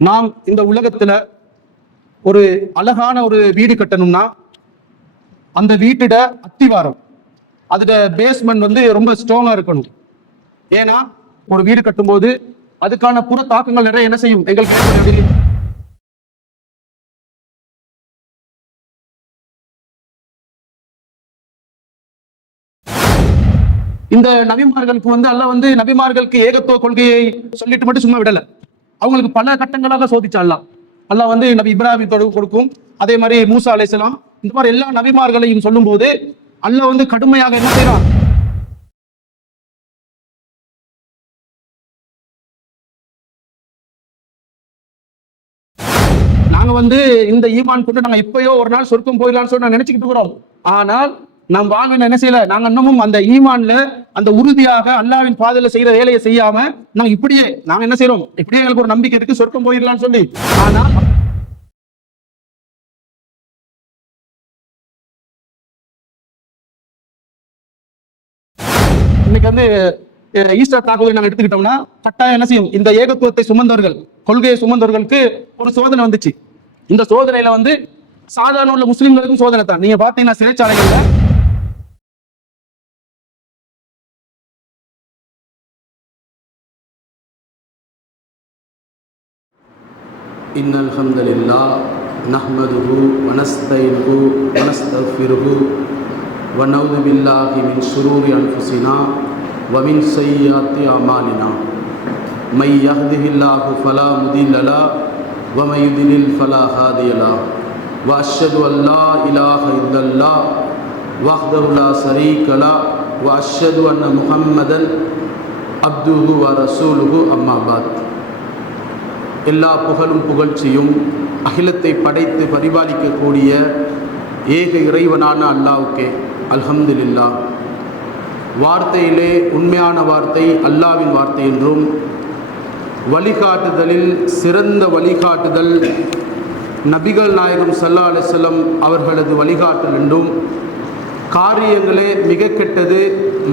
நாம் இந்த உலகத்துல ஒரு அழகான ஒரு வீடு கட்டணும்னா அந்த வீட்டோட அத்திவாரம் அதோட பேஸ்மெண்ட் ரொம்ப ஸ்ட்ராங்கா இருக்கணும். ஏன்னா ஒரு வீடு கட்டும்போது அதுக்கான புற தாக்கங்கள் நிறைய என்ன செய்யும் எங்களுக்கு. இந்த நபிமார்களுக்கு அல்லாஹ் நபிமார்களுக்கு ஏகத்துவ கொள்கையை சொல்லிட்டு மட்டும் சும்மா விடல. அவங்களுக்கு பல கட்டங்களாக சோதிச்ச அல்லாஹ் நபி இப்ராஹிம் கொடுக்கும், அதே மாதிரி மூசா அலைஹிஸ்ஸலாம், இந்த மாதிரி எல்லா நபிமார்களையும் சொல்லும் போது அல்லாஹ் கடுமையாக என்ன செய்யறான். நாங்க இந்த ஈமான் கொண்டு நாங்க எப்பயோ ஒரு நாள் சொர்க்கம் போயிடலாம்னு சொல்லி நாங்க நினைச்சுக்கிட்டு இருக்கிறோம். ஆனால் நம் வாழ்வில் என்ன செய்யல, நாங்க இன்னமும் அந்த ஈமான்ல அந்த உறுதியாக அல்லாஹ்வின் பாதையில செய்யற வேலையை செய்யாம நாங்க என்ன செய்யறோம், இப்படியே எங்களுக்கு ஒரு நம்பிக்கை இருக்கு சொர்க்கம் போயிடலாம்னு சொல்லி. ஆனா இன்னைக்கு ஈஸ்டர் தாக்குதலை நாங்க எடுத்துக்கிட்டோம்னா கட்டாயம் என்ன செய்யும், இந்த ஏகத்துவத்தை சுமந்தவர்கள், கொள்கையை சுமந்தவர்களுக்கு ஒரு சோதனை வந்துச்சு. இந்த சோதனையில சாதாரண உள்ள முஸ்லிம்களுக்கும் சோதனை தான். நீங்க பாத்தீங்கன்னா சிறைச்சாலைகள்ல இன்னல் ஹம்தலில்லாஹ் நஹ்மதுஹு வ நஸ்தஈனுஹு வ நஸ்தக்ஃபிருஹு வ நஊது பில்லாஹி மின் ஷுரூரி அன்ஃபுஸினா வ மின் ஸய்யிஆத்தி அமாலினா மை யஹ்திஹில்லாஹு ஃபலா முதில்ல லஹு வ மை யுத்லில் ஃபலா ஹாதிய லஹு வ அஷ்ஹது அன் லா இலாஹ இல்லல்லாஹ் வஹ்தஹு லா ஷரீக லஹு வ அஷ்ஹது அன்ன முஹம்மதன் அப்துஹு வ ரசூலுஹு அம்மா பாத். எல்லா புகழும் புகழ்ச்சியும் அகிலத்தை படைத்து பரிபாலிக்கக்கூடிய ஏக இறைவனான அல்லாஹ்வுக்கே. அல்ஹம்துலில்லாஹ். வார்த்தையிலே உண்மையான வார்த்தை அல்லாஹ்வின் வார்த்தை என்றும், வழிகாட்டுதலில் சிறந்த வழிகாட்டுதல் நபிகள் நாயகம் ஸல்லல்லாஹு அலைஹி வஸல்லம் அவர்களது வழிகாட்டல் என்றும், காரியங்களே மிக கெட்டது,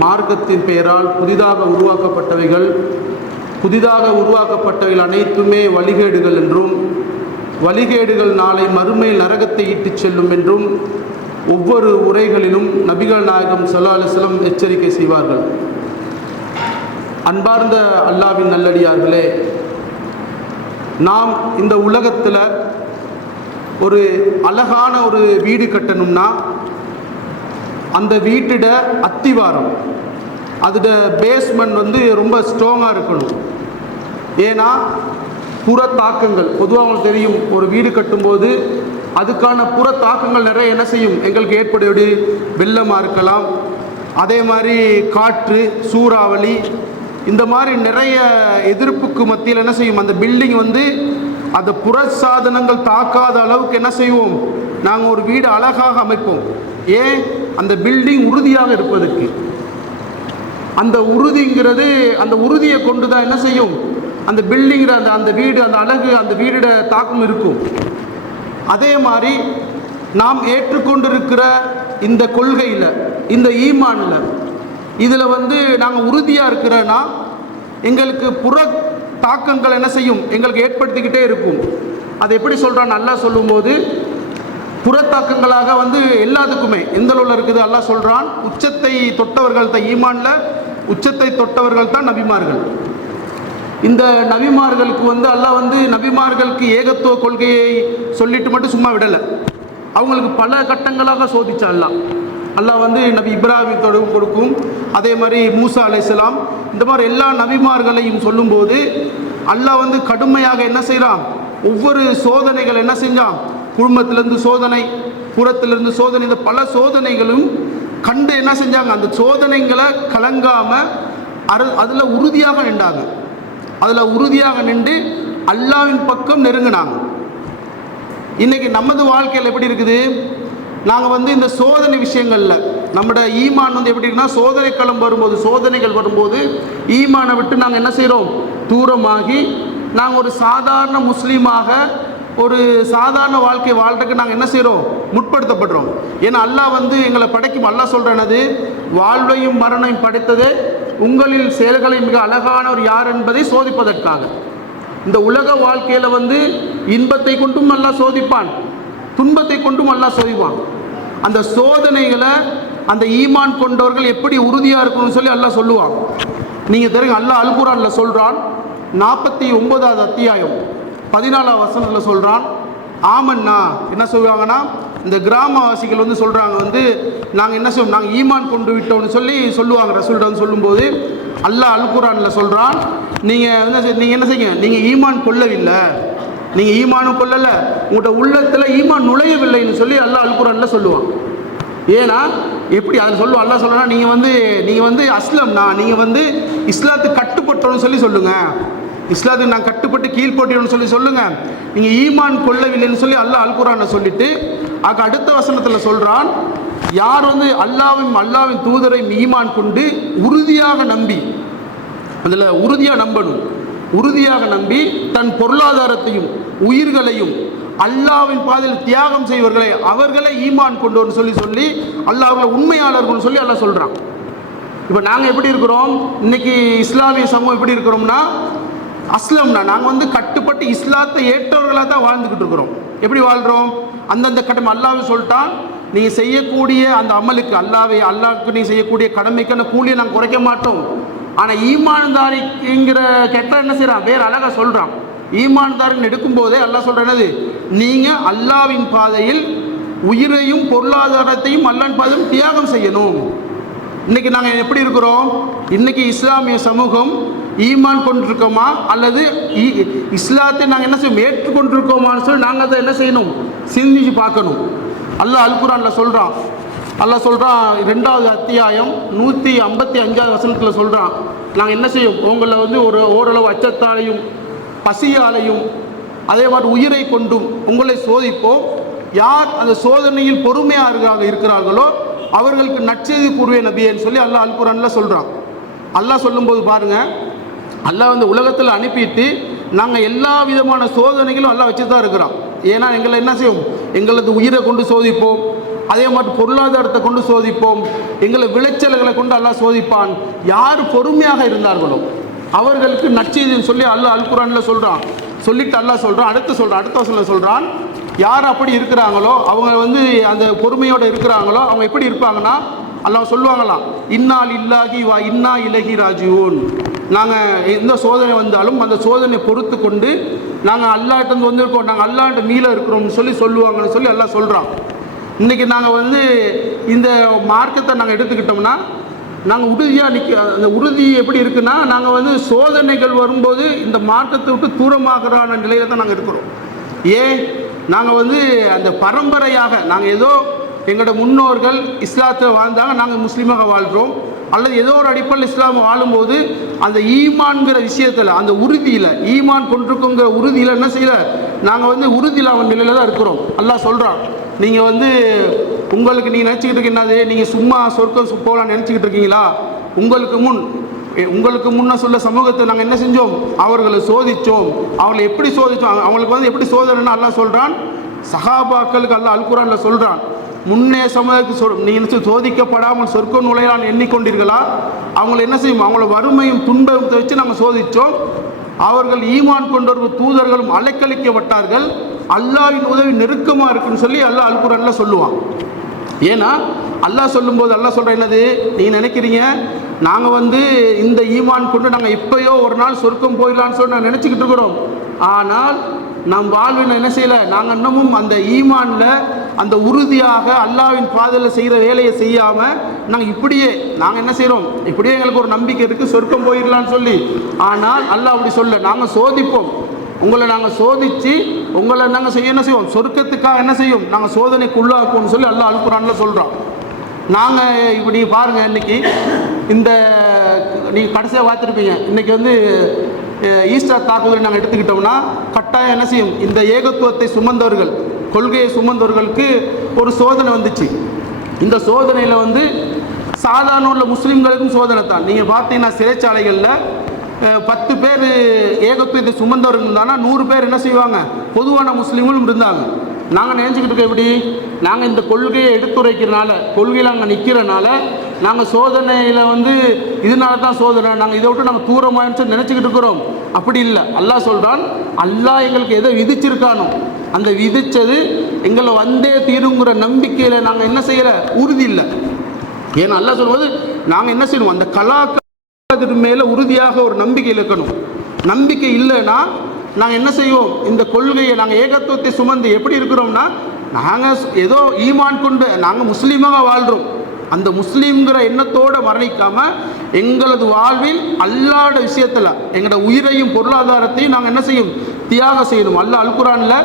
மார்க்கத்தின் பெயரால் புதிதாக உருவாக்கப்பட்டவைகள் அனைத்துமே வழிகேடுகள் என்றும், வழிகேடுகள் நாளை மறுமையில் நரகத்தை இட்டுச் செல்லும் என்றும் ஒவ்வொரு உரைகளிலும் நபிகள் நாயகம் ஸல்லல்லாஹு அலைஹி வஸல்லம் எச்சரிக்கை செய்வார்கள். அன்பார்ந்த அல்லாஹ்வின் நல்லடியார்களே, நாம் இந்த உலகத்தில் ஒரு அழகான ஒரு வீடு கட்டணும்னா அந்த வீட்டோட அத்திவாரம் அதோட பேஸ்மெண்ட் ரொம்ப ஸ்ட்ராங்காக இருக்கணும். ஏன்னா புற தாக்கங்கள் பொதுவாக உங்களுக்கு தெரியும், ஒரு வீடு கட்டும்போது அதுக்கான புற தாக்கங்கள் நிறைய என்ன செய்யும் எங்களுக்கு ஏற்படுவது. வெள்ளமாக இருக்கலாம், அதே மாதிரி காற்று, சூறாவளி, இந்த மாதிரி நிறைய எதிர்ப்புக்கு மத்தியில் என்ன செய்யும், அந்த பில்டிங் அந்த புற சாதனங்கள் தாக்காத அளவுக்கு என்ன செய்வோம், நாங்கள் ஒரு வீடு அழகாக அமைப்போம். ஏன், அந்த பில்டிங் உறுதியாக இருப்பதற்கு. அந்த உறுதிங்கிறது, அந்த உறுதியை கொண்டு தான் என்ன செய்யும், அந்த பில்டிங்கிற அந்த வீடு, அந்த அழகு, அந்த வீடோட தாக்கம் இருக்கும். அதே மாதிரி நாம் ஏற்றுக்கொண்டிருக்கிற இந்த கொள்கையில், இந்த ஈமானில், இதில் நாங்கள் உறுதியாக இருக்கிறோன்னா எங்களுக்கு புற தாக்கங்கள் என்ன செய்யும் எங்களுக்கு ஏற்படுத்திக்கிட்டே இருக்கும். அதை எப்படி சொல்கிறான்னு அல்லாஹ் சொல்லும்போது, புறத்தாக்கங்களாக எல்லாத்துக்குமே எந்த அளவில் இருக்குது அல்லாஹ் சொல்கிறான். உச்சத்தை தொட்டவர்கள் தான் ஈமான்ல, உச்சத்தை தொட்டவர்கள் தான் நபிமார்கள். இந்த நபிமார்களுக்கு அல்லாஹ் நபிமார்களுக்கு ஏகத்துவ கொள்கையை சொல்லிட்டு மட்டும் சும்மா விடலை. அவங்களுக்கு பல கட்டங்களாக சோதிச்ச அல்லாஹ் நபி இப்ராஹிம் கொடுக்கும், அதே மாதிரி மூசா அலைஹிஸ்ஸலாம், இந்த மாதிரி எல்லா நபிமார்களையும் சொல்லும்போது அல்லாஹ் கடுமையாக என்ன செய்கிறான், ஒவ்வொரு சோதனைகள் என்ன செஞ்சான், குடும்பத்திலிருந்து சோதனை, புறத்திலிருந்து சோதனை, இந்த பல சோதனைகளும் கண்டு என்ன செஞ்சாங்க, அந்த சோதனைகளை கலங்காமல் அதில் உறுதியாக நின்றாங்க. அதில் உறுதியாக நின்று அல்லாஹ்வின் பக்கம் நெருங்கினாங்க. இன்றைக்கி நமது வாழ்க்கையில் எப்படி இருக்குது, நாங்கள் இந்த சோதனை விஷயங்களில் நம்மளோட ஈமான் எப்படி இருக்குன்னா, சோதனை களம் வரும்போது, சோதனைகள் வரும்போது ஈமானை விட்டு நாங்கள் என்ன செய்கிறோம், தூரமாகி நாங்கள் ஒரு சாதாரண முஸ்லீமாக ஒரு சாதாரண வாழ்க்கை வாழ்றதுக்கு நாங்கள் என்ன செய்கிறோம், முற்படுத்தப்படுறோம். ஏன்னா அல்லாஹ் எங்களை படைக்கும். அல்லாஹ் சொல்கிறனது, வாழ்வையும் மரணையும் படைத்ததே உங்களில் செயல்களை மிக அழகானவர் யார் என்பதை சோதிப்பதற்காக. இந்த உலக வாழ்க்கையில வந்து இன்பத்தை கொண்டும் அல்லாஹ் சோதிப்பான், துன்பத்தை கொண்டும் அல்லாஹ் சோதிப்பான். அந்த சோதனைகளை அந்த ஈமான் கொண்டவர்கள் எப்படி உறுதியா இருக்கணும்னு சொல்லி அல்லாஹ் சொல்லுவான். நீங்க தெரியும், அல்லாஹ் அல் குர்ஆன்ல சொல்றான், 49வது அத்தியாயம் 14வது வசனத்துல சொல்றான், ஆமன்னா என்ன சொல்லுவாங்கன்னா, இந்த கிராமவாசிகள் வந்து சொல்றாங்க வந்து நாங்கள் என்ன செய்வோம், நாங்கள் ஈமான் கொண்டு விட்டோம்னு சொல்லி சொல்லுவாங்க. ரசூல்கிட்ட வந்து சொல்லும்போது அல்லாஹ் அல் குர்ஆன்ல சொல்றான், நீங்கள் என்ன செய்யுங்க, நீங்கள் ஈமான் கொள்ளவில்லை, நீங்கள் ஈமானும் கொள்ளலை, உங்கள்கிட்ட உள்ளத்தில் ஈமான் நுழையவில்லைன்னு சொல்லி அல்லாஹ் அல் குர்ஆன்ல சொல்லுவான். ஏன்னா எப்படி அதை சொல்லுவோம், அல்லாஹ் சொல்றா, நீங்கள் வந்து அஸ்லம்னா நீங்கள் வந்து இஸ்லாத்துக்கு கட்டுப்பட்டோன்னு சொல்லி சொல்லுங்க, இஸ்லாத்துக்கு நான் கட்டுப்பட்டு கீழ்போட்டியோன்னு சொல்லி சொல்லுங்க, நீங்கள் ஈமான் கொள்ளவில்லைன்னு சொல்லி அல்லாஹ் அல் குர்ஆனை சொல்லிட்டு அடுத்த வசனத்தில் சொல்றான், யார் வந்து அல்லாவின் தூதரையும் ஈமான் கொண்டு உறுதியாக நம்பி, அதில் உறுதியாக நம்பணும், உறுதியாக நம்பி தன் பொருளாதாரத்தையும் உயிர்களையும் அல்லாவின் பாதையில் தியாகம் செய்வர்களை அவர்களை ஈமான் கொண்டு சொல்லி அல்லாஹ்வை உண்மையாளர்கள் சொல்லி அல்லாஹ் சொல்றான். இப்போ நாங்கள் எப்படி இருக்கிறோம், இன்னைக்கு இஸ்லாமிய சமூகம் எப்படி இருக்கிறோம்னா, அஸ்லம்னா நாங்கள் வந்து கட்டுப்பட்டு இஸ்லாத்தை ஏற்றவர்களாக தான் வாழ்ந்துக்கிட்டு இருக்கிறோம். எப்படி வாழ்கிறோம், அந்தந்த கடமை அல்லாஹ்வை சொல்லிட்டான், நீங்கள் செய்யக்கூடிய அந்த அமலுக்கு அல்லாஹ்வுக்கு நீங்கள் செய்யக்கூடிய கடமைக்கான கூலியை நாங்கள் குறைக்க மாட்டோம். ஆனால் ஈமான்தாரிங்கிற கெட்ட என்ன செய்கிறான், வேறு அழகாக சொல்கிறான். ஈமான்தாரின்னு எடுக்கும்போதே அல்லாஹ் சொல்கிறது, நீங்கள் அல்லாஹ்வின் பாதையில் உயிரையும் பொருளாதாரத்தையும் அல்லாஹ்வின் பாதையில் தியாகம் செய்யணும். இன்னைக்கு நாங்கள் எப்படி இருக்கிறோம், இன்னைக்கு இஸ்லாமிய சமூகம் ஈமான் கொண்டிருக்கோமா அல்லது இஸ்லாத்தை நாங்கள் என்ன செய்வோம் ஏற்றுக்கொண்டிருக்கோமான்னு சொல்லி நாங்கள் அதை என்ன செய்யணும், சிந்திச்சு பார்க்கணும். அல்லாஹ் அல் குர்ஆன்ல சொல்கிறான், அல்லாஹ் சொல்கிறான் 2வது அத்தியாயம் 155வது வசனத்தில் சொல்கிறான், நாங்கள் என்ன செய்யும், உங்களை வந்து ஓரளவு அச்சத்தாலையும் பசியாலையும் அதே மாதிரி உயிரை கொண்டும் உங்களை சோதிப்போம். யார் அந்த சோதனையில் பொறுமையாக இருக்கிறார்களோ அவர்களுக்கு நற்செய்தி கூறுவே நபியேன்னு சொல்லி அல்லாஹ் அல் குர்ஆன்ல சொல்கிறான். அல்லாஹ் சொல்லும்போது பாருங்க, அல்லாஹ் வந்து உலகத்தில் அனுப்பிட்டு நாங்கள் எல்லா விதமான சோதனைகளும் அல்லாஹ் வச்சு தான் இருக்கிறோம். ஏன்னா எங்களை என்ன செய்வோம், எங்களது உயிரை கொண்டு சோதிப்போம், அதே மாதிரி பொருளாதாரத்தை கொண்டு சோதிப்போம், எங்களை விளைச்சல்களை கொண்டு அல்லாஹ் சோதிப்பான். யார் பொறுமையாக இருந்தார்களோ அவர்களுக்கு நற்செய்தின்னு சொல்லி அல்லாஹ் அல் குர்ஆன்ல சொல்கிறான். சொல்லிட்டு அல்லாஹ் சொல்கிறான், அடுத்த சொல்கிறான், யார் அப்படி இருக்கிறாங்களோ அவங்க வந்து அந்த பொறுமையோடு இருக்கிறாங்களோ அவங்க எப்படி இருப்பாங்கன்னா, அல்லாஹ் சொல்லுவாங்களாம், இன்னா லில்லாஹி வ இன்னா இலைஹி ராஜிஊன், நாங்கள் எந்த சோதனை வந்தாலும் அந்த சோதனையை பொறுத்து கொண்டு நாங்கள் அல்லாஹ்ட்ட வந்திருக்கோம், நாங்கள் அல்லாஹ்ட்ட மீள இருக்கிறோம்னு சொல்லுவாங்கன்னு சொல்லி அல்லாஹ் சொல்கிறான். இன்றைக்கி நாங்கள் வந்து இந்த மார்க்கத்தை நாங்கள் எடுத்துக்கிட்டோம்னா நாங்கள் உறுதியாக அந்த உறுதி எப்படி இருக்குன்னா, நாங்கள் வந்து சோதனைகள் வரும்போது இந்த மார்க்கத்தை விட்டு தூரமாகறான நிலையில தான் நாங்கள் இருக்கிறோம். ஏன், நாங்கள் வந்து அந்த பரம்பரையாக நாங்கள் ஏதோ எங்களோட முன்னோர்கள் இஸ்லாத்தில் வாழ்ந்தாங்க, நாங்கள் முஸ்லீமாக வாழ்கிறோம், அல்லது ஏதோ ஒரு அடிப்படையில் இஸ்லாம் வாழும்போது அந்த ஈமான்கிற விஷயத்தில் அந்த உறுதியில் ஈமான் கொண்டிருக்குங்கிற உறுதியில் என்ன செய்யலை, நாங்கள் வந்து உறுதியில் அவன் நிலையில் தான் இருக்கிறோம். அல்லாஹ் சொல்கிறான், நீங்கள் வந்து உங்களுக்கு நீங்கள் நினச்சிக்கிட்டு இருக்கீங்க, நீங்கள் சும்மா சொர்க்கம் போகலான்னு நினச்சிக்கிட்டு இருக்கீங்களா, உங்களுக்கு முன்ன சொல்ல சமூகத்தை நாங்கள் என்ன செஞ்சோம், அவர்களை சோதித்தோம். அவங்களை எப்படி சோதித்தோம், அவங்களுக்கு வந்து எப்படி சோதனைன்னு அல்லாஹ் சொல்கிறான். சஹாபாக்களுக்கு அல்லாஹ் அல் குர்ஆன்ல சொல்கிறான், முன்னே சமூகத்துக்கு நீங்கள் சோதிக்கப்படாமல் சொர்க்கம் நுழையான்னு எண்ணிக்கொண்டீர்களா, அவங்களை என்ன செய்யும், அவங்கள வறுமையும் துன்பத்தை வச்சு நாங்கள் சோதித்தோம். அவர்கள் ஈமான் கொண்டவர்கள் தூதர்களும் அலைக்கழிக்கப்பட்டார்கள், அல்லாஹ்வின் உதவி நெருக்கமாக இருக்குன்னு சொல்லி அல்லாஹ் அல் குர்ஆன்ல சொல்லுவான். ஏன்னா அல்லாஹ் சொல்லும்போது அல்லாஹ் சொல்கிற என்னது, நீங்கள் நினைக்கிறீங்க நாங்கள் வந்து இந்த ஈமான் கொண்டு நாங்கள் எப்பயோ ஒரு நாள் சொர்க்கம் போயிடலான்னு சொல்லி நான் நினச்சிக்கிட்டு இருக்கிறோம். ஆனால் நம் வாழ்வில் என்ன செய்யலை, நாங்கள் இன்னமும் அந்த ஈமானில் அந்த உறுதியாக அல்லாஹ்வின் பாதையில் செய்கிற வேலையை செய்யாமல் நாங்கள் என்ன செய்கிறோம், இப்படியே எங்களுக்கு ஒரு நம்பிக்கை இருக்குது சொர்க்கம் போயிடலான்னு சொல்லி. ஆனால் அல்லாஹ் அப்படி சொல்ல, நாங்கள் சோதிப்போம், உங்களை நாங்கள் சோதித்து உங்களை நாங்கள் என்ன செய்வோம், சொர்க்கத்துக்காக என்ன செய்யும், நாங்கள் சோதனைக்கு உள்ளாக்குவோம்னு சொல்லி அல்லாஹ் அல் குர்ஆன்ல சொல்கிறோம். நாங்கள் இப்படி பாருங்கள், இன்றைக்கி இந்த நீங்கள் கடைசியாக பார்த்துருப்பீங்க, இன்றைக்கி வந்து ஈஸ்டர் தாக்குதலை நாங்கள் எடுத்துக்கிட்டோம்னா கட்டாயம் என்ன செய்யும், இந்த ஏகத்துவத்தை சுமந்தவர்கள் கொள்கையை சுமந்தவர்களுக்கு ஒரு சோதனை வந்துச்சு. இந்த சோதனையில் வந்து சாதாரண உள்ள முஸ்லீம்களுக்கும் சோதனை தான். நீங்கள் பார்த்தீங்கன்னா சிறைச்சாலைகளில் 10 பேர் ஏகத்துவத்தை சுமந்தவர்கள் இருந்தாங்கன்னா 100 பேர் என்ன செய்வாங்க, பொதுவான முஸ்லீம்களும் இருந்தாங்க. நாங்கள் நினைச்சுக்கிட்டு இருக்க எப்படி, நாங்கள் இந்த கொள்கையை எடுத்துரைக்கிறனால கொள்கையில் அங்கே நிற்கிறனால நாங்கள் சோதனையில் வந்து இதனால தான் சோதனை, நாங்கள் இதை விட்டு நாங்கள் தூரமாயின்னு நினச்சிக்கிட்டு இருக்கிறோம். அப்படி இல்லை. அல்லாஹ் சொல்கிறான், அல்லாஹ் எங்களுக்கு எதை விதிச்சிருக்கானோ அந்த விதிச்சது எங்களை வந்தே தீருங்கிற நம்பிக்கையில் நாங்கள் என்ன செய்யலை, உறுதி இல்லை. ஏன்னா அல்லாஹ் சொல்லும்போது நாங்கள் என்ன செய்யணும், அந்த கலாச்சாரத்திற்கு மேலே உறுதியாக ஒரு நம்பிக்கை இருக்கணும். நம்பிக்கை இல்லைன்னா நாங்கள் என்ன செய்வோம், இந்த கொள்கையை நாங்கள் ஏகத்துவத்தை சுமந்து எப்படி இருக்கிறோம்னா, நாங்கள் ஏதோ ஈமான் கொண்டு நாங்கள் முஸ்லீமாக வாழ்கிறோம், அந்த முஸ்லீம்ங்கிற எண்ணத்தோடு மரணிக்காமல் எங்களது வாழ்வில் அல்லாஹ்வோட விஷயத்தில் எங்களோட உயிரையும் பொருளாதாரத்தையும் நாங்கள் என்ன செய்யும், தியாகம் செய்யணும். அல்லாஹ் அல் குர்ஆனில்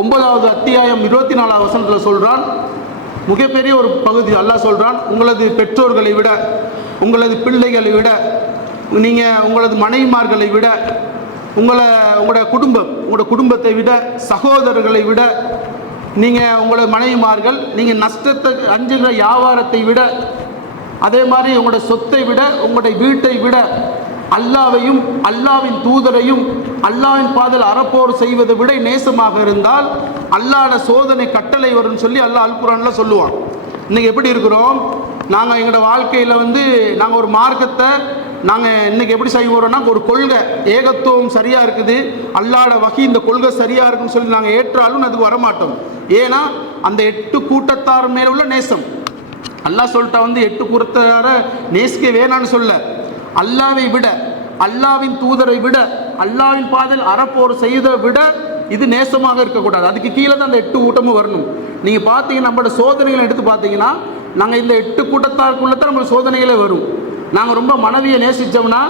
9வது அத்தியாயம் 24வது வசனத்தில் சொல்கிறான், மிகப்பெரிய ஒரு பகுதி. அல்லாஹ் சொல்கிறான், உங்களது பெற்றோர்களை விட, உங்களது பிள்ளைகளை விட, நீங்கள் உங்களது மனைவிமார்களை விட, உங்களோட குடும்பத்தை விட, சகோதரர்களை விட, நீங்கள் உங்களோட மனைவிமார்கள், நீங்கள் நஷ்டத்தை அஞ்சுகிற வியாபாரத்தை விட, அதே மாதிரி உங்களோட சொத்தை விட, உங்களுடைய வீட்டை விட அல்லாவையும் அல்லாவின் தூதரையும் அல்லாவின் பாதையில் அறப்போர் செய்வதை விட நேசமாக இருந்தால் அல்லாஹ்வோட சோதனை கட்டளை வரும்னு சொல்லி அல்லாஹ் அல் குர்ஆன்ல சொல்லுவான். இன்றைக்கி எப்படி இருக்கிறோம், நாங்கள் எங்களோட வாழ்க்கையில் வந்து நாங்கள் ஒரு மார்க்கத்தை நாங்கள் இன்றைக்கி எப்படி செய்ய போகிறோம்னா, ஒரு கொள்கை ஏகத்துவம் சரியாக இருக்குது, அல்லாஹ்வோட வகி இந்த கொள்கை சரியாக இருக்குன்னு சொல்லி நாங்கள் ஏற்றாலும் அதுக்கு வரமாட்டோம். ஏன்னா அந்த 8 கூட்டத்தார் மேலே உள்ள நேசம். அல்லாஹ் சொல்லிட்டா வந்து 8 கூட்டத்தாரை நேசிக்க வேணான்னு சொல்ல, அல்லாவை விட, அல்லாவின் தூதரை விட, அல்லாவின் பாதையில் அறப்போர் செய்வதை விட இது நேசமாக இருக்கக்கூடாது. அதுக்கு கீழே தான் அந்த 8 கூட்டமும் வரணும். நீங்கள் பார்த்தீங்கன்னா நம்மளோட சோதனைகளை எடுத்து பார்த்தீங்கன்னா, நாங்கள் இந்த 8 கூட்டத்தாருக்குள்ளே தான் நம்ம சோதனைகளே வரும். நாங்கள் ரொம்ப மனைவியை நேசித்தோம்னா,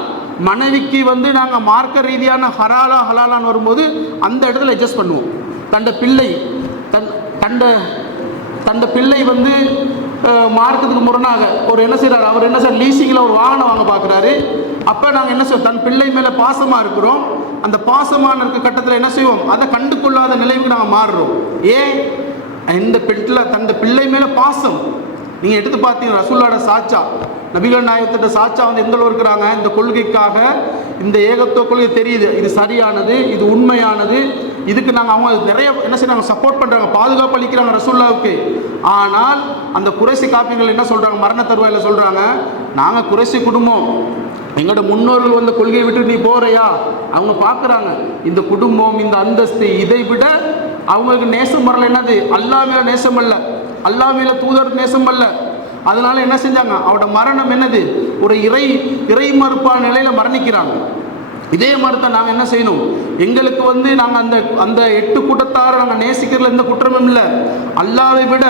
மனைவிக்கு வந்து நாங்கள் மார்க்க ரீதியான ஹலாலான்னு வரும்போது அந்த இடத்துல அட்ஜஸ்ட் பண்ணுவோம். தண்ட பிள்ளை வந்து மார்க்கத்துக்கு முரணாக ஒரு என்ன செய்கிறார், அவர் என்ன சார் லீசிங்கில் ஒரு வாகனம் வாங்க பார்க்குறாரு. அப்போ நாங்கள் என்ன செய்வோம், தன் பிள்ளை மேலே பாசமாக இருக்கிறோம். அந்த பாசமான இருக்க கட்டத்தில் என்ன செய்வோம், அதை கண்டு கொள்ளாத நிலைவுக்கு நாங்கள் மாறுறோம். ஏன், இந்த தன் பிள்ளை மேலே பாசம். நீங்கள் எடுத்து பார்த்தீங்கன்னா ரசூலோட சாச்சா, நபிகள் நாயகத்தோட சாச்சா வந்து எந்த அளவு இருக்கிறாங்க, இந்த கொள்கைக்காக, இந்த ஏகத்துவ கொள்கை தெரியுது, இது சரியானது, இது உண்மையானது, இதுக்கு நாங்கள் அவங்க நிறைய என்ன செய்யறாங்க, சப்போர்ட் பண்ணுறாங்க, பாதுகாப்பு அளிக்கிறாங்க ரசூலுல்லாவுக்கு. ஆனால் அந்த குறைசி காப்பியங்கள் என்ன சொல்கிறாங்க, மரண தருவாயில் சொல்கிறாங்க, நாங்கள் குறைசி குடும்பம், எங்களோட முன்னோர்கள் வந்த கொள்கையை விட்டு நீ போறியா. அவங்க பார்க்குறாங்க இந்த குடும்பம், இந்த அந்தஸ்து, இதை விட அவங்களுக்கு நேசம் வரல. என்னது, அல்லாஹ் மேல நேசம் அல்ல, அல்லாஹ் மேல தூதர் நேசம் அல்ல. அதனால என்ன செஞ்சாங்க, அவரோட மரணம் என்னது, ஒரு இறை மறுப்பான நிலையில் மரணிக்கிறாங்க. இதே மாதிரி தான் நாங்கள் என்ன செய்யணும், எங்களுக்கு வந்து நாங்கள் அந்த 8 கூட்டத்தாரை நாங்கள் நேசிக்கிறதுல எந்த குற்றமும் இல்லை. அல்லாவை விட,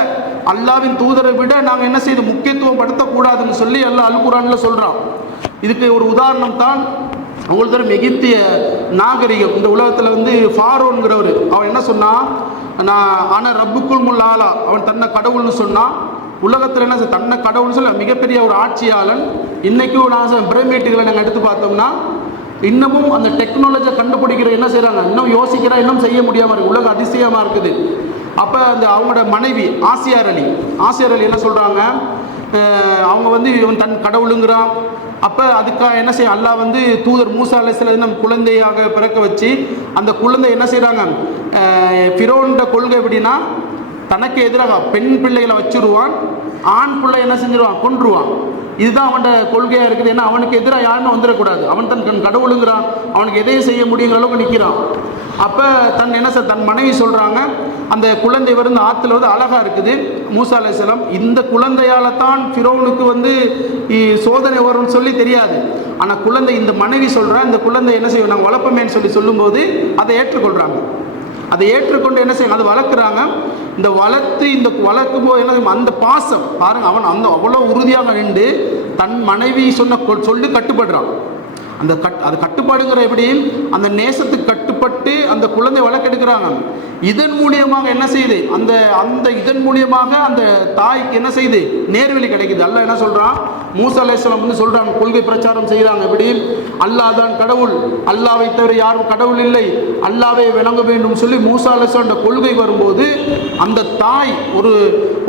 அல்லாவின் தூதரை விட நாங்கள் என்ன செய்யணும், முக்கியத்துவம் படுத்தக்கூடாதுன்னு சொல்லி அல்லாஹ் அல் குர்ஆனில் சொல்கிறான். இதுக்கு ஒரு உதாரணம் தான் உங்களுக்கு தெரியும், எகிப்திய நாகரிகம். இந்த உலகத்தில் வந்து ஃபாரோன்கிறவர் அவன் என்ன சொன்னான், ஆனால் ரப்புக்குள் முல் ஆலா, அவன் தன்னை கடவுள்னு சொன்னான். உலகத்தில் என்ன தன்னை கடவுள்னு சொல்ல மிகப்பெரிய ஒரு ஆட்சியாளன். இன்றைக்கும் நான் பிரமிட்டுகளை நாங்கள் எடுத்து பார்த்தோம்னா இன்னமும் அந்த டெக்னாலஜியை கண்டுபிடிக்கிற என்ன செய்கிறாங்க, இன்னும் யோசிக்கிறா, இன்னும் செய்ய முடியாமல் இருக்குது, உலக அதிசயமாக இருக்குது. அப்போ அந்த அவங்களோட மனைவி ஆசியார் அலி என்ன சொல்கிறாங்க, அவங்க வந்து இவன் தன் கடவுளுங்கிறான். அப்போ அதுக்காக என்ன செய்ய, அல்லாஹ் வந்து தூதர் மூசா அலைஹிஸ்ஸலாம் குழந்தையாக பிறக்க வச்சு அந்த குழந்தை என்ன செய்கிறாங்க, ஃபிரௌனோட கொள்கை எப்படின்னா, தனக்கு எதிராக பெண் பிள்ளைகளை வச்சுருவான், ஆண் பிள்ளை என்ன செஞ்சிருவான், கொன்றுவான். இதுதான் அவனோட கொள்கையாக இருக்குது. ஏன்னா அவனுக்கு எதிராக யாருன்னு வந்துடக்கூடாது, அவன் தன் கடவுளுங்கிறான், அவனுக்கு எதையும் செய்ய முடியுங்கிற அளவுக்கு நிற்கிறான். அப்போ தன் மனைவி சொல்கிறாங்க, அந்த குழந்தை வந்து ஆற்றுல வந்து அழகாக இருக்குது. மூசா அலைஹிஸ்ஸலாம் இந்த குழந்தையால் தான் ஃபிரௌனுக்கு வந்து சோதனை வரும்னு சொல்லி தெரியாது. ஆனால் குழந்தை, இந்த மனைவி சொல்கிறா, இந்த குழந்தை என்ன செய்வோம் நாங்கள் வளர்ப்போமேன்னு சொல்லும்போது அதை ஏற்றுக்கொள்கிறாங்க. அதை ஏற்றுக்கொண்டு என்ன செய்யணும், அதை வளர்க்குறாங்க. இந்த வளர்க்கும் போது என்ன, அந்த பாசம் பாருங்கள், அவன் அவ்வளோ உறுதியாக நின்று தன் மனைவி சொல்லி கட்டுப்படுறான். அது கட்டுப்பாடுங்கிற எப்படி, அந்த நேசத்துக்கு கட்டுப்பட்டு அந்த குழந்தை வளர்க்கெடுக்கிறாங்க. இதன் மூலியமாக என்ன செய்யுது, இதன் மூலியமாக அந்த தாய்க்கு என்ன செய்யுது, நேர்வழி கிடைக்குது. அல்லாஹ் என்ன சொல்கிறான், மூசா அலைஹிஸ்ஸலாம் வந்து சொல்கிறாங்க, கொள்கை பிரச்சாரம் செய்கிறாங்க. எப்படி, அல்லாஹ் தான் கடவுள், அல்லாஹ்வை தவிர யாரும் கடவுள் இல்லை, அல்லாஹ்வை வணங்க வேண்டும் சொல்லி மூசா அலைஹிஸ்ஸலாம் கொள்கை வரும்போது அந்த தாய்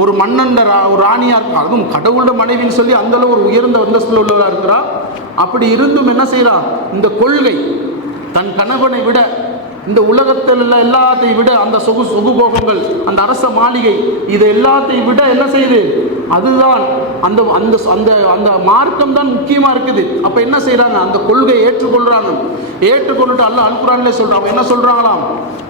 ஒரு மன்னன் ஒரு ராணியாக இருக்கா, அதுவும் கடவுளோட மனைவின்னு சொல்லி அந்தளவு ஒரு உயர்ந்த அந்தஸ்தில் உள்ளவராக இருக்கிறா. அப்படி இருந்தும் என்ன செய்கிறா, இந்த கொள்கை தன் கணவனை விட, இந்த உலகத்தில் உள்ள எல்லாத்தையும் விட, அந்த சொகுபோகங்கள், அந்த அரச மாளிகை, இது எல்லாத்தையும் விட என்ன செய்யுது, அதுதான் அந்த அந்த அந்த அந்த மார்க்கம் தான் முக்கியமாக இருக்குது. அப்போ என்ன செய்கிறாங்க, அந்த கொள்கையை ஏற்றுக்கொள்கிறாங்க. ஏற்றுக்கொண்டுட்டு அல்லாஹ் அல் குர்ஆனிலே சொல்கிறாங்க, என்ன சொல்கிறாங்களாம்,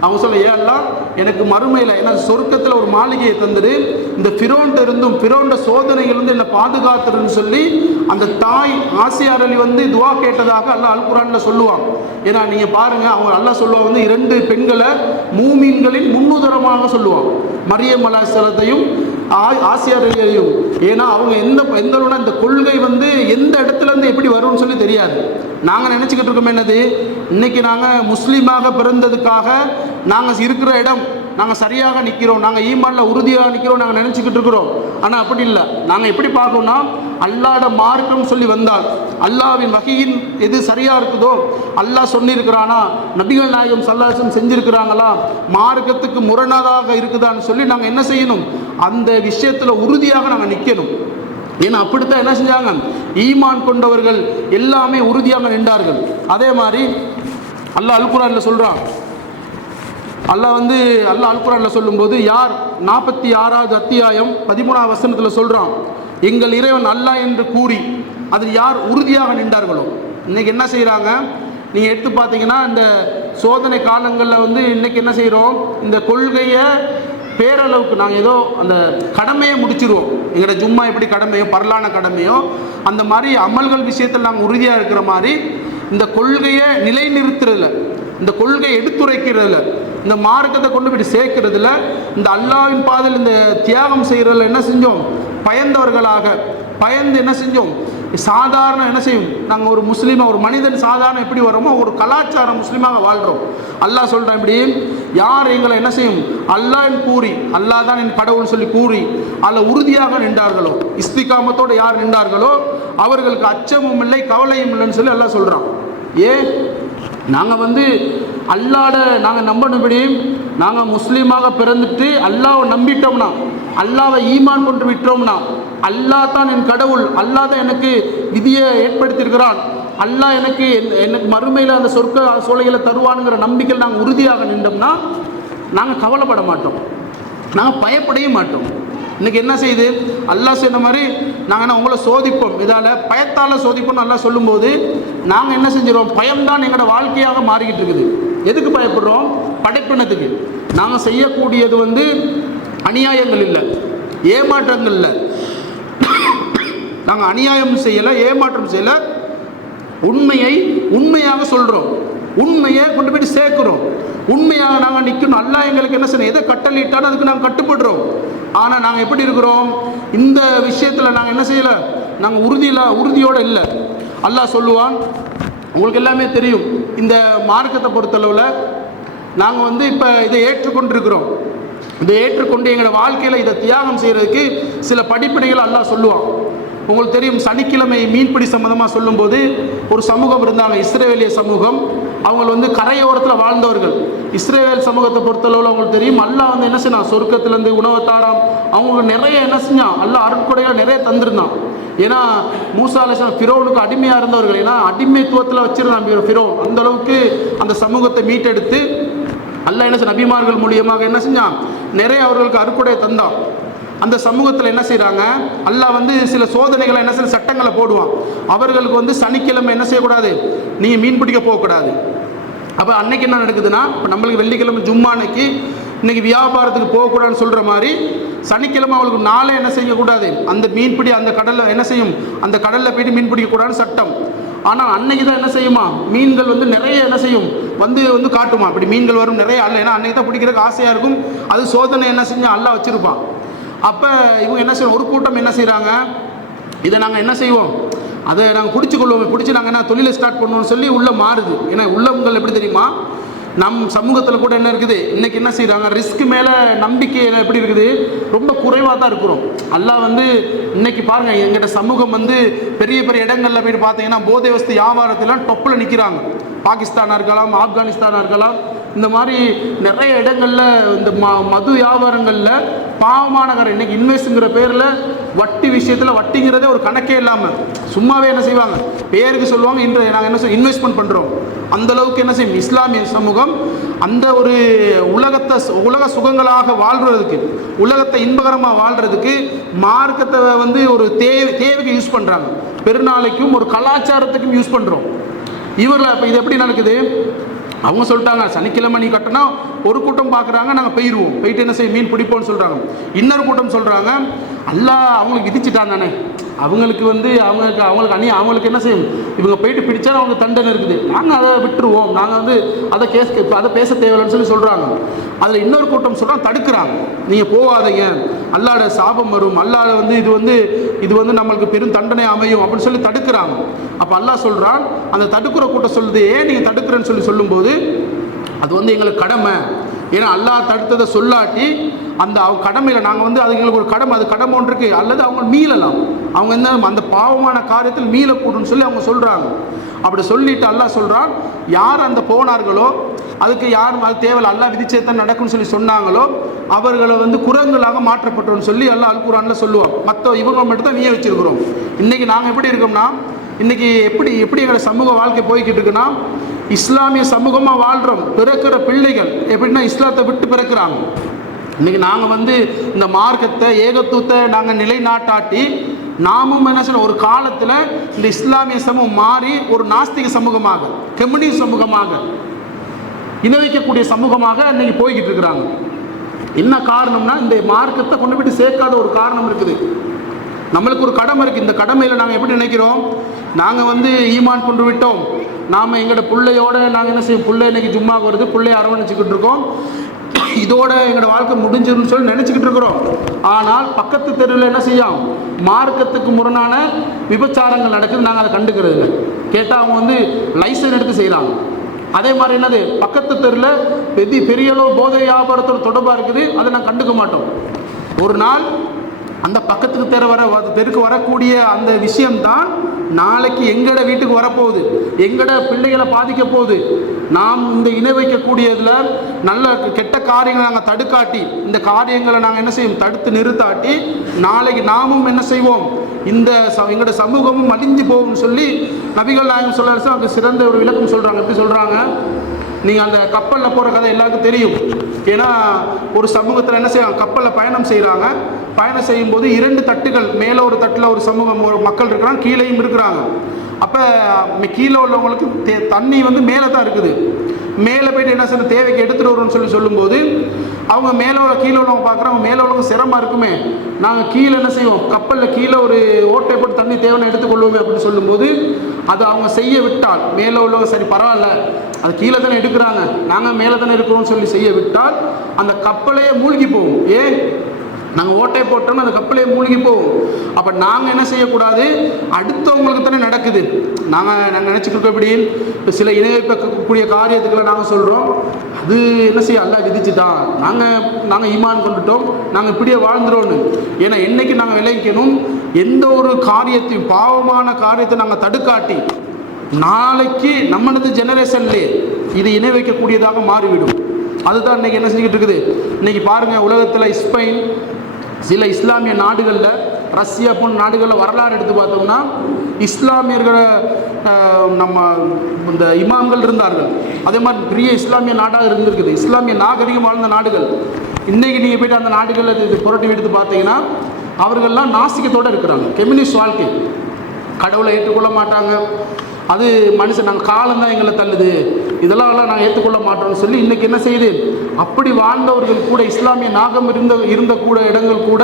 அவங்க சொல்ல, ஏன் அல்லாஹ் எனக்கு மறுமையில் என்ன சொர்க்கத்தில் ஒரு மாளிகையை தந்துடு, இந்த ஃபிரௌன்ட்ட இருந்தும் ஃபிரௌன்ட சோதனையிலிருந்து என்னை பாதுகாத்துருன்னு சொல்லி அந்த தாய் ஆசியார் அலி வந்து துவா கேட்டதாக அல்லாஹ் அல் குர்ஆனில் சொல்லுவாங்க. ஏன்னா நீங்கள் பாருங்கள், அவங்க அல்லாஹ் சொல்லுவாங்க வந்து 2 பெண்களை மூமின்களின் முன்னுதாரணமாக சொல்லுவாங்க, மரியம் அலைஹிஸ்ஸலாத்தையும் ஆசியார் அலியையும். ஏன்னா அவங்க எந்த இந்த கொள்கை வந்து எந்த இடத்துல இருந்து எப்படி வரும்னு சொல்லி தெரியாது. நாங்கள் நினச்சிக்கிட்டு இருக்கோம் என்னது, இன்னைக்கு நாங்கள் முஸ்லீமாக பிறந்ததுக்காக நாங்கள் இருக்கிற இடம் நாங்கள் சரியாக நிற்கிறோம், நாங்கள் ஈமான்ல உறுதியாக நிற்கிறோம் நாங்கள் நினச்சிக்கிட்டு இருக்கிறோம். ஆனால் அப்படி இல்லை. நாங்கள் எப்படி பார்க்கணும்னா, அல்லாஹ்ட மார்க்கம் சொல்லி வந்தால் அல்லாஹ்வின் வஹீயின் எது சரியாக இருக்குதோ, அல்லாஹ் சொல்லியிருக்கிறானா, நபிகள் நாயகம் ஸல்லல்லாஹு அலைஹி வஸல்லம் செஞ்சிருக்கிறாங்களா, மார்க்கத்துக்கு முரணாதாக இருக்குதான்னு சொல்லி நாங்கள் என்ன செய்யணும், அந்த விஷயத்தில் உறுதியாக நாங்கள் நிற்கணும். ஏன்னா அப்படித்தான் என்ன செஞ்சாங்க, ஈமான் கொண்டவர்கள் எல்லாமே உறுதியாக நின்றார்கள். அதே மாதிரி அல்லாஹ் அல் குர்ஆனில் சொல்கிறான், அல்லாஹ் அல் குர்ஆனில் சொல்லும்போது யார் 46வது அத்தியாயம் 13வது வசனத்தில் சொல்கிறான், எங்கள் இறைவன் அல்லாஹ் என்று கூறி அதில் யார் உறுதியாக நின்றார்களோ. இன்றைக்கி என்ன செய்கிறாங்க, நீங்கள் எடுத்து பார்த்தீங்கன்னா இந்த சோதனை காலங்களில் இன்றைக்கி என்ன செய்கிறோம், இந்த கொள்கையை பேரளவுக்கு நாங்கள் ஏதோ அந்த கடமையை முடிச்சிருவோம். எங்களோட ஜும்மா எப்படி கடமையோ, பரலான கடமையோ, அந்த மாதிரி அமல்கள் விஷயத்தில் நாங்கள் உறுதியாக இருக்கிற மாதிரி இந்த கொள்கையை நிலைநிறுத்துறதில்ல, இந்த கொள்கையை எடுத்துரைக்கிறதில்ல, இந்த மார்க்கத்தை கொண்டு போய் சேர்க்கறதுல, இந்த அல்லாஹ்வின் பாதையில் இந்த தியாகம் செய்கிறதில் என்ன செஞ்சோம், பயந்து என்ன செஞ்சோம், சாதாரண என்ன செய்யும், நாங்கள் ஒரு முஸ்லீமாக ஒரு மனிதன் சாதாரண எப்படி வரோமோ ஒரு கலாச்சாரம் முஸ்லீமாக வாழ்கிறோம். அல்லாஹ் சொல்கிறான், இப்படி யார் எங்களை என்ன செய்யும், அல்லாஹ்ன்னு கூறி, அல்லாஹ் தான் என் கடவுள்னு சொல்லி கூறி அதில் உறுதியாக நின்றார்களோ, இஸ்திகாமத்தோடு யார் நின்றார்களோ அவர்களுக்கு அச்சமும் இல்லை கவலையும் இல்லைன்னு சொல்லி அல்லாஹ் சொல்கிறான். ஏன் நாங்கள் அல்லாஹ்ட நாங்கள் நம்பணும்படி, நாங்கள் முஸ்லீமாக பிறந்துட்டு அல்லாஹ்வை நம்பிட்டோம்னா, அல்லாஹ்வை ஈமான் கொண்டு விட்டோம்னா, அல்லாஹ் தான் என் கடவுள், அல்லாஹ் தான் எனக்கு விதியை ஏற்படுத்தியிருக்கிறான், அல்லாஹ் எனக்கு மறுமையில் அந்த சொர்க்க சோலைகளை தருவானுங்கிற நம்பிக்கையில் நாங்கள் உறுதியாக நின்றோம்னா நாங்கள் கவலைப்பட மாட்டோம், நாங்கள் பயப்படவே மாட்டோம். இன்றைக்கி என்ன செய்யுது, அல்லாஹ் சொன்ன மாதிரி நாங்கள் என்ன உங்களை சோதிப்போம், இதால் பயத்தால் சோதிப்போம்னு அல்லாஹ் சொல்லும்போது நாங்கள் என்ன செஞ்சிடறோம், பயம்தான் எங்களோட வாழ்க்கையாக மாறிக்கிட்டு இருக்குது. எதுக்கு பயப்படுறோம், படைப்பினத்துக்கு. நாங்கள் செய்யக்கூடியது அநியாயங்கள் இல்லை, ஏமாற்றங்கள் இல்லை, நாங்கள் அநியாயம் செய்யலை, ஏமாற்றம் செய்யலை, உண்மையாக சொல்கிறோம், உண்மையை கொண்டு போய்ட்டு சேர்க்குறோம், உண்மையாக நாங்கள் நிற்கணும். அல்லாஹ் எங்களுக்கு என்ன செய்யணும், எதை கட்டளையிட்டாலும் அதுக்கு நாங்கள் கட்டுப்படுறோம். ஆனால் நாங்கள் எப்படி இருக்கிறோம், இந்த விஷயத்தில் நாங்கள் என்ன செய்யலை, நாங்கள் உறுதியோடு இல்லை. அல்லாஹ் சொல்லுவான், உங்களுக்கு எல்லாமே தெரியும், இந்த மார்க்கத்தை பொறுத்தளவில் நாங்கள் இப்போ இதை ஏற்றுக்கொண்டிருக்கிறோம், இதை ஏற்றுக்கொண்டு எங்களோட வாழ்க்கையில் இதை தியாகம் செய்கிறதுக்கு சில படிப்பினைகள் அல்லாஹ் சொல்லுவான். உங்களுக்கு தெரியும், சனிக்கிழமை மீன்பிடி சம்மந்தமாக சொல்லும்போது ஒரு சமூகம் இருந்தாங்க, இஸ்ரேலிய சமூகம். அவங்க கரையோரத்தில் வாழ்ந்தவர்கள். இஸ்ரேல் சமூகத்தை பொறுத்தளவில் அவங்களுக்கு தெரியும், அல்லாஹ் என்ன செய்யணும், சொர்க்கத்திலேருந்து உணவை தாராம், அவங்களுக்கு நிறைய என்ன செஞ்சான், அல்லாஹ் அருட்கொடையாக நிறைய தந்திருந்தான். ஏன்னா மூசா அலைஹிஸ்ஸலாம் ஃபிரௌனுக்கு அடிமையாக இருந்தவர்கள், ஏன்னா அடிமைத்துவத்தில் வச்சிருந்தான் ஃபிரௌன். அந்த அளவுக்கு அந்த சமூகத்தை மீட்டெடுத்து அல்லாஹ் என்ன செய்ய, நபிமார்கள் மூலியமாக என்ன செஞ்சான், நிறைய அவர்களுக்கு அருட்கொடையை தந்தான். அந்த சமூகத்தில் என்ன செய்கிறாங்க, அல்லாஹ் சில சோதனைகளை என்ன செய்ய, சட்டங்களை போடுவான். அவர்களுக்கு சனிக்கிழமை என்ன செய்யக்கூடாது, நீங்கள் மீன் பிடிக்க போகக்கூடாது. அப்போ அன்னைக்கு என்ன நடக்குதுன்னா, இப்போ நம்மளுக்கு வெள்ளிக்கிழமை ஜும்மா அன்னைக்கு இன்றைக்கி வியாபாரத்துக்கு போகக்கூடாதுன்னு சொல்கிற மாதிரி, சனிக்கிழமை அவளுக்கு நாளே என்ன செய்யக்கூடாது, அந்த மீன்பிடி அந்த கடலில் என்ன செய்யும், அந்த கடலில் போய்ட்டு மீன் பிடிக்கக்கூடாதுன்னு சட்டம். ஆனால் அன்னைக்கு தான் என்ன செய்யுமா, மீன்கள் நிறைய என்ன செய்யும், காட்டுமா, இப்படி மீன்கள் வரும் நிறைய. அல்ல, ஏன்னா அன்னைக்கு தான் பிடிக்கிறதுக்கு ஆசையாக இருக்கும், அது சோதனை என்ன செஞ்சால் அல்லாஹ் வச்சுருப்பான். அப்போ இவங்க என்ன செய்யணும், ஒரு கூட்டம் என்ன செய்கிறாங்க, இதை நாங்கள் என்ன செய்வோம், அதை நாங்கள் பிடிச்சிக்கொள்வோம், பிடிச்சி நாங்கள் என்ன தொழிலை ஸ்டார்ட் பண்ணுவோம்னு சொல்லி உள்ளே மாறுது. ஏன்னா உள்ளவங்கள் எப்படி தெரியுமா, நம் சமூகத்தில் கூட என்ன இருக்குது, இன்றைக்கி என்ன செய்கிறாங்க, ரிஸ்க் மேலே நம்பிக்கை எப்படி இருக்குது, ரொம்ப குறைவாக தான் இருக்கிறோம். அல்லாஹ் இன்றைக்கி பாருங்கள், எங்கிட்ட சமூகம் பெரிய பெரிய இடங்களில் போய்ட்டு பார்த்தீங்கன்னா போதை வஸ்து வியாபாரத்திலாம் டொப்பில் நிற்கிறாங்க. பாகிஸ்தானாக இருக்கலாம், ஆப்கானிஸ்தானாக இருக்கலாம், இந்த மாதிரி நிறைய இடங்களில் இந்த மது வியாபாரங்களில் பாவமான காரம். இன்றைக்கி இன்வெஸ்ட்டுங்கிற பேரில் வட்டி விஷயத்தில் வட்டிங்கிறதே ஒரு கணக்கே இல்லாமல் சும்மாவே என்ன செய்வாங்க, பேருக்கு சொல்லுவாங்க இன்று நாங்கள் என்ன இன்வெஸ்ட்மெண்ட் பண்ணுறோம். அந்தளவுக்கு என்ன செய்யும் இஸ்லாமிய சமூகம் அந்த ஒரு உலக சுகங்களாக வாழ்கிறதுக்கு, உலகத்தை இன்பகரமாக வாழ்கிறதுக்கு மார்க்கத்தை வந்து ஒரு தேவைக்கு யூஸ் பண்ணுறாங்க. பெருநாளைக்கும் ஒரு கலாச்சாரத்துக்கும் யூஸ் பண்ணுறோம். இவரில் இப்போ இது எப்படி நடக்குது? அவங்க சொல்லிட்டாங்க சனிக்கிழமை நீ கட்டினா ஒரு கூட்டம் பார்க்குறாங்க, நாங்கள் போயிட்டு என்ன செய்ய மீன் பிடிப்போம்னு சொல்கிறாங்க. இன்னொரு கூட்டம் சொல்கிறாங்க அல்லாஹ் அவங்களுக்கு விதிச்சிட்டான் தானே, அவங்களுக்கு வந்து அவங்களுக்கு என்ன செய்யும், இவங்க போயிட்டு பிடிச்சா அவங்களுக்கு தண்டனை இருக்குது, நாங்கள் அதை விட்டுருவோம், நாங்கள் வந்து அதை பேச தேவையில்லைன்னு சொல்கிறாங்க. அதில் இன்னொரு கூட்டம் சொல்கிறாங்க தடுக்கிறாங்க, நீங்கள் போகாதீங்க, அல்லாஹ்வோட சாபம் வரும், அல்லாஹ் வந்து இது வந்து நம்மளுக்கு பெரும் தண்டனை அமையும் அப்படின்னு சொல்லி தடுக்கிறாங்க. அப்போ அல்லாஹ் சொல்கிறான், அந்த தடுக்கிற கூட்டம் சொல்லுது ஏன் நீங்கள் தடுக்கிறேன்னு சொல்லும்போது அது வந்து எங்களுக்கு கடமை. ஏன்னா அல்லாஹ் தடுத்ததை சொல்லாட்டி அந்த அவங்க கடமையில் நாங்கள் வந்து அது எங்களுக்கு ஒரு கடமை, அது கடமை ஒன்று இருக்குது, அல்லது அவங்க மீளலாம், அவங்க என்ன அந்த பாவமான காரியத்தில் மீளக்கூடுன்னு சொல்லி அவங்க சொல்கிறாங்க. அப்படி சொல்லிட்டு அல்லாஹ் சொல்கிறான், யார் அந்த போனார்களோ அதுக்கு யாரும் அது தேவையில்லை, அல்லாஹ் விதிச்சதான் நடக்கும்னு சொல்லி சொன்னாங்களோ அவர்களை வந்து குரங்குகளாக மாற்றப்பட்டோன்னு சொல்லி அல்லாஹ் அல் குர்ஆனில் சொல்லுவோம். மற்ற இவங்க மட்டும் தான் நீயே வச்சுருக்கிறோம். இன்றைக்கி நாங்கள் எப்படி இருக்கோம்னா, இன்றைக்கி எப்படி எங்களோட சமூக வாழ்க்கை போய்கிட்டு இருக்குன்னா, இஸ்லாமிய சமூகமாக வாழ்கிறோம். பிறக்கிற பிள்ளைகள் எப்படின்னா இஸ்லாத்தை விட்டு பிறக்கிறாங்க. இன்றைக்கி நாங்கள் வந்து இந்த மார்க்கத்தை ஏகத்துவத்தை நாங்கள் நிலைநாட்டாட்டி நாமும் என்ன செய்யணும், ஒரு காலத்தில் இந்த இஸ்லாமிய சமூகம் மாறி ஒரு நாஸ்திக சமூகமாக, கம்யூனிஸ்ட் சமூகமாக, இணை வைக்கக்கூடிய சமூகமாக இன்றைக்கி போய்கிட்டு இருக்கிறாங்க. என்ன காரணம்னா இந்த மார்க்கத்தை கொண்டு போய்ட்டு சேர்க்காத ஒரு காரணம் இருக்குது. நம்மளுக்கு ஒரு கடமை இருக்குது. இந்த கடமையில் நாங்கள் எப்படி நினைக்கிறோம், நாங்கள் வந்து ஈமான் கொண்டு விட்டோம், நாம் எங்களோட பிள்ளையோட நாங்கள் என்ன செய்வோம், பிள்ளை இன்றைக்கி ஜும்மாவுக்கு வருது, பிள்ளையை அரவணைச்சிக்கிட்டு இருக்கோம், இதோட எங்களோட வாழ்க்கை முடிஞ்சிருன்னு சொல்லி நினச்சிக்கிட்டு இருக்கிறோம். ஆனால் பக்கத்து தெருவில் என்ன செய்யும், மார்க்கத்துக்கு முரணான விபச்சாரங்கள் நடக்குது, நாங்கள் அதை கண்டுக்கிறது இல்லை. கேட்டால் அவங்க வந்து லைசன்ஸ் எடுத்து செய்கிறாங்க. அதே மாதிரி என்னது, பக்கத்து தெருவில் பெரிய அளவு போதை வியாபாரத்தோட தொடர்பாக இருக்குது, அதை நாங்கள் கண்டுக்க மாட்டோம். ஒரு நாள் அந்த பக்கத்துக்கு தெருக்கு வரக்கூடிய அந்த விஷயம்தான் நாளைக்கு எங்கட வீட்டுக்கு வரப்போகுது, எங்கட பிள்ளைகளை பாதிக்க போகுது. நாம் இந்த இணை வைக்கக்கூடியதில் நல்ல கெட்ட காரியங்களை நாங்கள் தடுக்காட்டி, இந்த காரியங்களை நாங்கள் என்ன செய்வோம், தடுத்து நிறுத்தாட்டி நாளைக்கு நாமும் என்ன செய்வோம், எங்களோட சமூகமும் அழிஞ்சு போகும்னு சொல்லி நபிகள் நாயகம் ஸல்லல்லாஹு அலைஹி சிறந்த ஒரு விளக்கம் சொல்கிறாங்க. எப்படி சொல்கிறாங்க, நீங்கள் அந்த கப்பலில் போகிற கதை எல்லாருக்கும் தெரியும். ஏன்னா ஒரு சமூகத்தில் என்ன செய்வாங்க, கப்பலில் பயணம் செய்கிறாங்க. பயணம் செய்யும்போது 2 தட்டுகள், மேலே ஒரு தட்டில் ஒரு சமூகம் ஒரு மக்கள் இருக்கிறாங்க, கீழேயும் இருக்கிறாங்க. அப்போ கீழே உள்ளவங்களுக்கு தண்ணி வந்து மேலே தான் இருக்குது. மேலே போய்ட்டு என்ன செய்யணும், தேவைக்கு எடுத்துகிட்டு வருவோம்னு சொல்லும்போது அவங்க கீழே உள்ளவங்க பார்க்குறாங்க, மேலே உள்ளவங்க சிரமமாக இருக்குமே, நாங்கள் கீழே என்ன செய்வோம், கப்பலில் கீழே ஒரு ஓட்டை போட்டு தண்ணி தேவைன்னு எடுத்துக்கொள்வோமே அப்படின்னு சொல்லும்போது அது அவங்க செய்ய விட்டால், மேலே உள்ளவங்க சரி பரவாயில்ல அது கீழே தானே எடுக்கிறாங்க, நாங்கள் மேலே தானே இருக்கிறோம்னு சொல்லி செய்ய விட்டால் அந்த கப்பலே மூழ்கி போகும். ஏன், நாங்கள் ஓட்டை போட்டோம்னா அந்த கப்பலே மூழ்கி போகும். அப்போ நாங்கள் என்ன செய்யக்கூடாது, அடுத்தவங்களுக்கு தானே நடக்குது, நாங்கள் நினச்சிக்கிட்டு எப்படி இப்போ சில இணை வைக்கக்கூடிய காரியத்துக்களை நாங்கள் சொல்கிறோம், அது என்ன செய்ய அல்லாஹ் விதிச்சுட்டான், நாங்கள் ஈமான் கொண்டுட்டோம், நாங்கள் இப்படியே வாழ்ந்துறோன்னு. ஏன்னா என்றைக்கு நாங்கள் விளைவிக்கணும், எந்த ஒரு காரியத்தையும் பாவமான காரியத்தை நாங்கள் தடுக்காட்டி நாளைக்கு நம்மளது ஜெனரேஷன்லேயே இது இணை வைக்கக்கூடியதாக மாறிவிடும். அதுதான் இன்றைக்கி என்ன செஞ்சுக்கிட்டு இருக்குது. இன்றைக்கி பாருங்கள், உலகத்தில் ஸ்பெயின், சில இஸ்லாமிய நாடுகளில், ரஷ்யா போன்ற நாடுகளில் வரலாறு எடுத்து பார்த்தோம்னா இஸ்லாமியர்களை நம்ம இந்த இமாம்கள் இருந்தார்கள். அதே மாதிரி பெரிய இஸ்லாமிய நாடாக இருந்திருக்குது, இஸ்லாமிய நாகரிகம் வாழ்ந்த நாடுகள். இன்றைக்கி நீங்கள் போய்ட்டு அந்த நாடுகளில் இது புரட்டி எடுத்து பார்த்தீங்கன்னா அவர்கள்லாம் நாசிக்கத்தோடு இருக்கிறாங்க. கம்யூனிஸ்ட் வாழ்க்கை, கடவுளை ஏற்றுக்கொள்ள மாட்டாங்க, அது மனுஷன் நாங்கள் காலம்தான் எங்களை தள்ளுது, இதெல்லாம் நாங்கள் ஏற்றுக்கொள்ள மாட்டோம்னு சொல்லி இன்றைக்கி என்ன செய்யுது, அப்படி வாழ்ந்தவர்கள் கூட இஸ்லாமிய நாகம் இருந்த கூட இடங்கள் கூட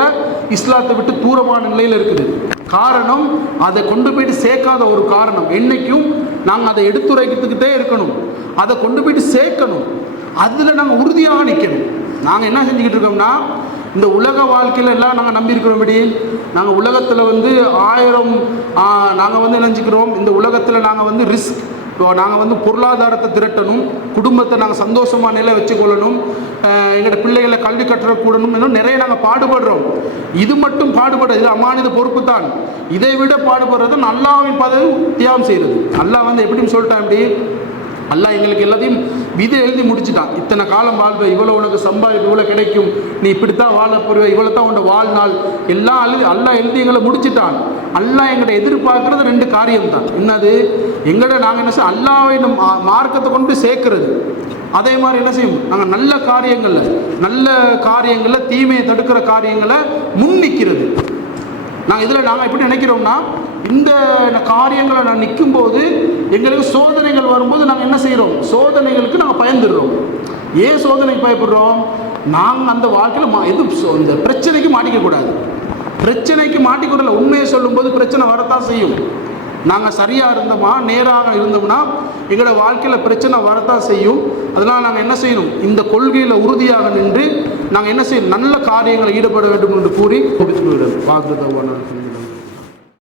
இஸ்லாத்தை விட்டு தூரமான நிலையில் இருக்குது. காரணம், அதை கொண்டு போயிட்டு சேர்க்காத ஒரு காரணம். என்றைக்கும் நாங்கள் அதை எடுத்துரைக்கிறதுக்கிட்டே இருக்கணும், அதை கொண்டு போயிட்டு சேர்க்கணும், அதில் நாங்கள் உறுதியாக நிற்கணும். நாங்கள் என்ன செஞ்சுக்கிட்டு இருக்கோம்னா, இந்த உலக வாழ்க்கையில் எல்லாம் நாங்கள் நம்பியிருக்கிறோம்படி, நாங்கள் உலகத்தில் வந்து 1000 நாங்கள் வந்து நினச்சிக்கிறோம், இந்த உலகத்தில் நாங்கள் வந்து ரிஸ்க், நாங்கள் வந்து பொருளாதாரத்தை திரட்டணும், குடும்பத்தை நாங்கள் சந்தோஷமாக நிலை வச்சுக்கொள்ளணும், எங்களோட பிள்ளைகளை கல்வி கற்றக்கூடணும், இன்னும் நிறைய நாங்கள் பாடுபடுறோம். இது மட்டும் பாடுபடுறது இது அமானித பொறுப்பு தான். இதை விட பாடுபடுறது அல்லாஹ்வின் பதவி தியாகம் செய்கிறது. அல்லாஹ் வந்து எப்படின்னு சொல்லிட்டான், இப்படி அல்லாஹ் எங்களுக்கு எல்லாத்தையும் விதை எழுதி முடிச்சுட்டான். இத்தனை காலம் வாழ்வை, இவ்வளோ உனக்கு சம்பாதிப்பு, இவ்வளோ கிடைக்கும், நீ இப்படித்தான் வாழ போடுவ, இவ்வளோ தான் உன்னோட வாழ்நாள், எல்லாம் அல்லாஹ் எழுதி எங்களை முடிச்சுட்டான். அல்லாஹ் எங்கள்கிட்ட எதிர்பார்க்கறது 2 காரியம் தான். என்னது? எங்கள்கிட்ட நாங்கள் என்ன செய்ய, அல்லாஹ்வை மார்க்கத்தை கொண்டு சேர்க்கிறது. அதே மாதிரி என்ன செய்யும், நாங்கள் நல்ல காரியங்களில் தீமையை தடுக்கிற காரியங்களை முன்னிக்கிறது. நாங்கள் எப்படி நினைக்கிறோம்னா, இந்த காரியங்களை நான் நிற்கும்போது எங்களுக்கு சோதனைகள் வரும்போது நாங்கள் என்ன செய்கிறோம், சோதனைகளுக்கு நாங்கள் பயந்துடுறோம். ஏன் சோதனைக்கு பயப்படுறோம்? நாங்கள் அந்த வாழ்க்கையில் இந்த பிரச்சனைக்கு மாட்டிக்கக்கூடாது. பிரச்சனைக்கு மாட்டிக்கூடல. உண்மையை சொல்லும்போது பிரச்சனை வரத்தான் செய்யும். நாங்கள் சரியாக இருந்தோமா, நேராக இருந்தோம்னா எங்களோட வாழ்க்கையில் பிரச்சனை வரத்தான் செய்யும். அதனால் நாங்கள் என்ன செய்யணும், இந்த கொள்கையில் உறுதியாக நின்று நாங்கள் என்ன செய்யணும், நல்ல காரியங்களை ஈடுபட வேண்டும் என்று கூறி பார்க்குறத